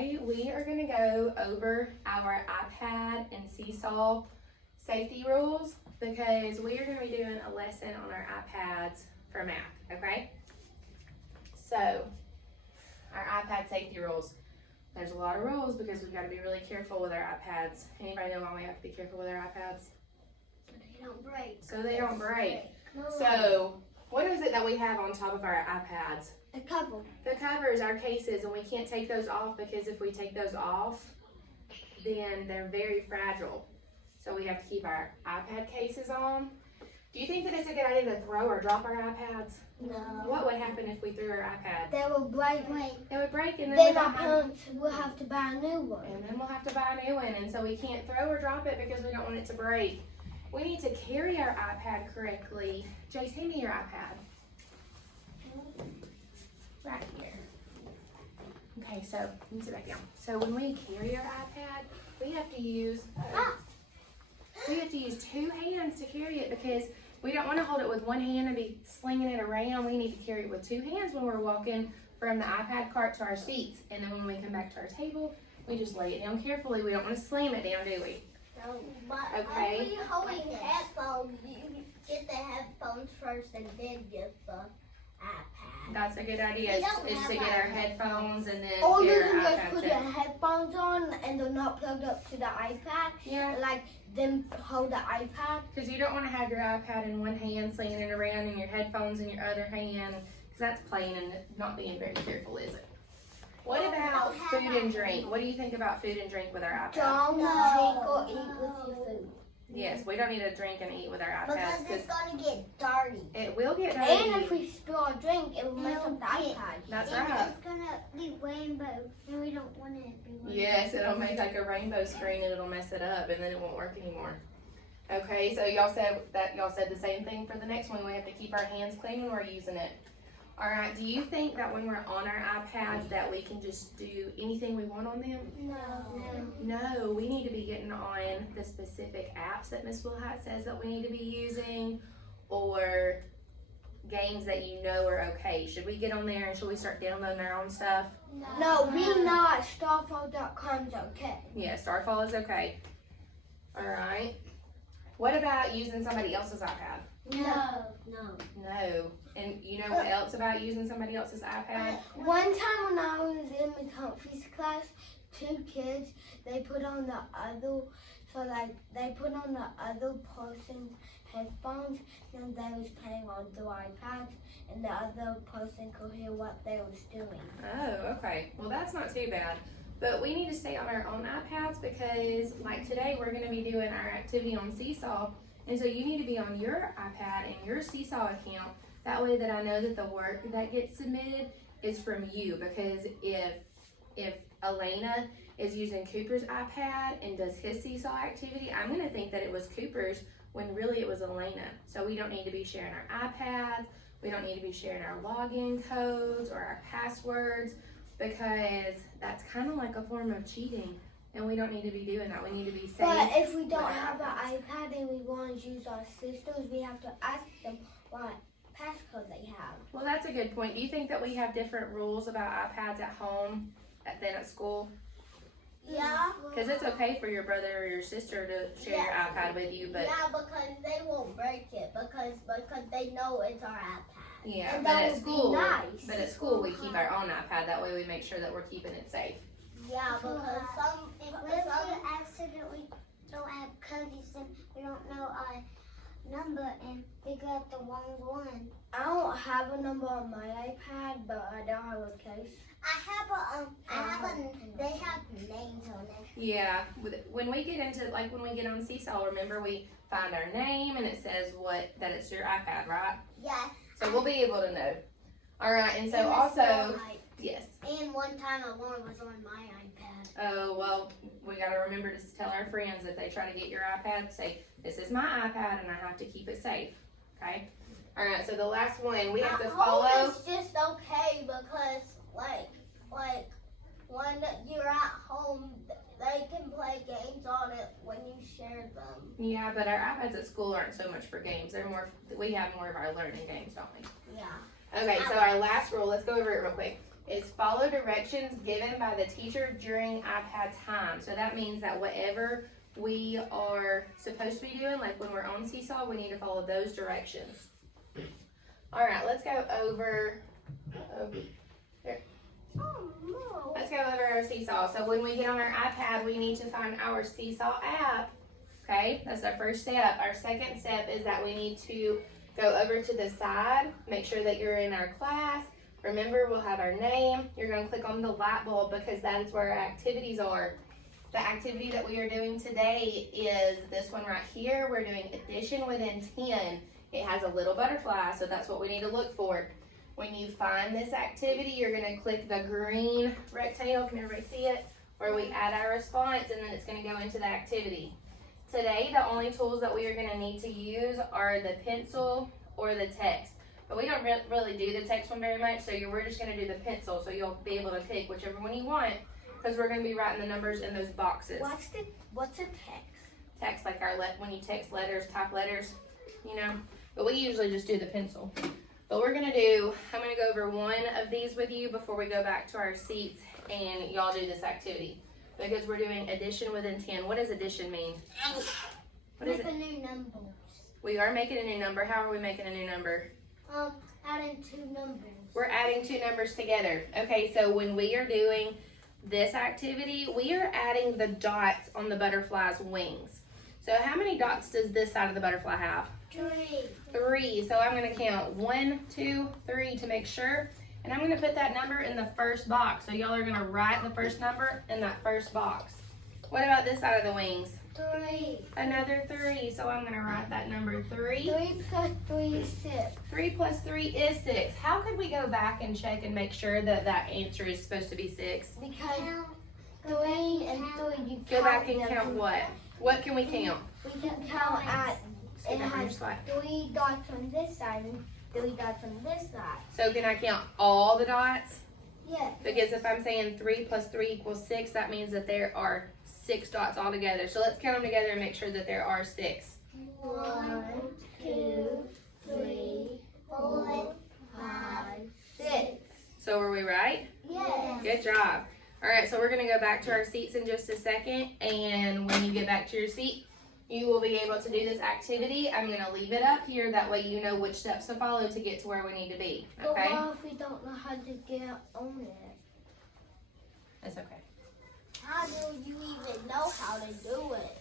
today we are going to go over our iPad and Seesaw safety rules because we are going to be doing a lesson on our iPads for math, okay? So, our iPad safety rules. There's a lot of rules because we've got to be really careful with our iPads. Anybody know why we have to be careful with our iPads? So they don't break. So they don't break. No. So, what is it that we have on top of our iPads? The cover. The covers, our cases, and we can't take those off because if we take those off, then they're very fragile. So we have to keep our iPad cases on. Do you think that it's a good idea to throw or drop our iPads? No. What would happen if we threw our iPad? They will break. It would break and then Then our parents will have to buy a new one. And then we'll have to buy a new one. And so we can't throw or drop it because we don't want it to break. We need to carry our iPad correctly. Jace, hand me your iPad. Right here. Okay, so you can sit back down. So when we carry our iPad, we have to use two hands to carry it because we don't want to hold it with one hand and be slinging it around. We need to carry it with two hands when we're walking from the iPad cart to our seats. And then when we come back to our table, we just lay it down carefully. We don't want to slam it down, do we? No, but okay. when you're holding headphones, you get the headphones first and then get the iPad. That's a good idea, is to get our headphones and then Or get you our can just iPads put in. your headphones on and they're not plugged up to the iPad. Yeah. Like, then hold the iPad. Because you don't want to have your iPad in one hand, slinging it around, and your headphones in your other hand, because that's playing and not being very careful, is it? What about food and drink? What do you think about food and drink with our iPad? Don't drink or eat with your food. Yes, we don't need to drink and eat with our iPads. Because it's going to get dirty. It will get dirty. And if we spill our drink, it will mess up the iPad. That's right. It's going to be rainbow, and we don't want it to be rainbow. Yes, it'll make like a rainbow screen and it'll mess it up and then it won't work anymore. Okay, so y'all said the same thing for the next one. We have to keep our hands clean when we're using it. All right, do you think that when we're on our iPads that we can just do anything we want on them? No, we need to be getting on the specific apps that Miss Wilhite says that we need to be using, or games that you know are okay. Should we get on there and should we start downloading our own stuff? No, we know at starfall.com is okay. Yeah, Starfall is okay. All right. What about using somebody else's iPad? No. No. And you know what else about using somebody else's iPad? One time when I was in Miss Humphrey's class, two kids, they put on the other person's headphones and they was playing on the iPads and the other person could hear what they was doing. Oh, okay. Well, that's not too bad. But we need to stay on our own iPads because like today we're going to be doing our activity on Seesaw. And so you need to be on your iPad and your Seesaw account. That way that I know that the work that gets submitted is from you. Because if Elena is using Cooper's iPad and does his Seesaw activity, I'm going to think that it was Cooper's when really it was Elena. So we don't need to be sharing our iPads. We don't need to be sharing our login codes or our passwords because that's kind of like a form of cheating. And we don't need to be doing that. We need to be safe. But if we don't have an iPad and we want to use our sisters, we have to ask them what passcode they have. Well, that's a good point. Do you think that we have different rules about iPads at home than at school? Yeah. Because it's okay for your brother or your sister to share your iPad with you, but yeah, because they won't break it because they know it's our iPad. yeah, and but that at would school, be nice. but at school we keep our own iPad. That way we make sure that we're keeping it safe. Yeah, because some accidentally don't have codes and we don't know our number and we got the wrong one. I don't have a number on my iPad, but I don't have a case. They have names on it. Yeah, when we get into when we get on Seesaw, remember we find our name and it says that it's your iPad, right? Yeah. So we'll be able to know. All right, and so also, yes. And one time alarm was on my iPad. Oh, well, we got to remember to tell our friends if they try to get your iPad, say, this is my iPad and I have to keep it safe, okay? All right, so the last one, we have to follow. It's just okay because, when you're at home, they can play games on it when you share them. Yeah, but our iPads at school aren't so much for games. We have more of our learning games, don't we? Yeah. Okay, so our last rule, let's go over it real quick. is follow directions given by the teacher during iPad time. So that means that whatever we are supposed to be doing, like when we're on Seesaw, we need to follow those directions. All right, let's go over, let's go over our Seesaw. So when we get on our iPad, we need to find our Seesaw app. Okay, that's our first step. Our second step is that we need to go over to the side, make sure that you're in our class. Remember, we'll have our name. You're going to click on the light bulb because that is where our activities are. The activity that we are doing today is this one right here. We're doing addition within 10. It has a little butterfly, so that's what we need to look for. When you find this activity, you're going to click the green rectangle. Can everybody see it? Where we add our response, and then it's going to go into the activity. Today, the only tools that we are going to need to use are the pencil or the text. But we don't really do the text one very much, so we're just going to do the pencil, so you'll be able to pick whichever one you want, because we're going to be writing the numbers in those boxes. What's a text? Text, like when you text letters, type letters, you know. But we usually just do the pencil. But I'm going to go over one of these with you before we go back to our seats and y'all do this activity. Because we're doing addition within 10. What does addition mean? What is it? Make a new number. We are making a new number. How are we making a new number? Adding 2 numbers. We're adding 2 numbers together. Okay, so when we are doing this activity, we are adding the dots on the butterfly's wings. So how many dots does this side of the butterfly have? 3. 3. So I'm going to count 1, 2, 3 to make sure. And I'm going to put that number in the first box. So y'all are going to write the first number in that first box. What about this side of the wings? 3. Another 3. So I'm going to write that number 3. 3 plus 3 is 6. 3 plus 3 is 6. How could we go back and check and make sure that that answer is supposed to be 6? Because 3 and 3, you Go back and count what? What can we count? We can count at, Sit it down on your has spot. 3 dots on this side and 3 dots on this side. So can I count all the dots? Yes. Because if I'm saying 3 plus 3 equals 6, that means that there are 6 dots altogether. So let's count them together and make sure that there are 6. 1, 2, 3, 4, 5, 6. So were we right? Yes. Good job. All right, so we're going to go back to our seats in just a second. And when you get back to your seat, you will be able to do this activity. I'm going to leave it up here. That way you know which steps to follow to get to where we need to be. Okay? But what if we don't know how to get on it? That's okay. How do you even know how to do it?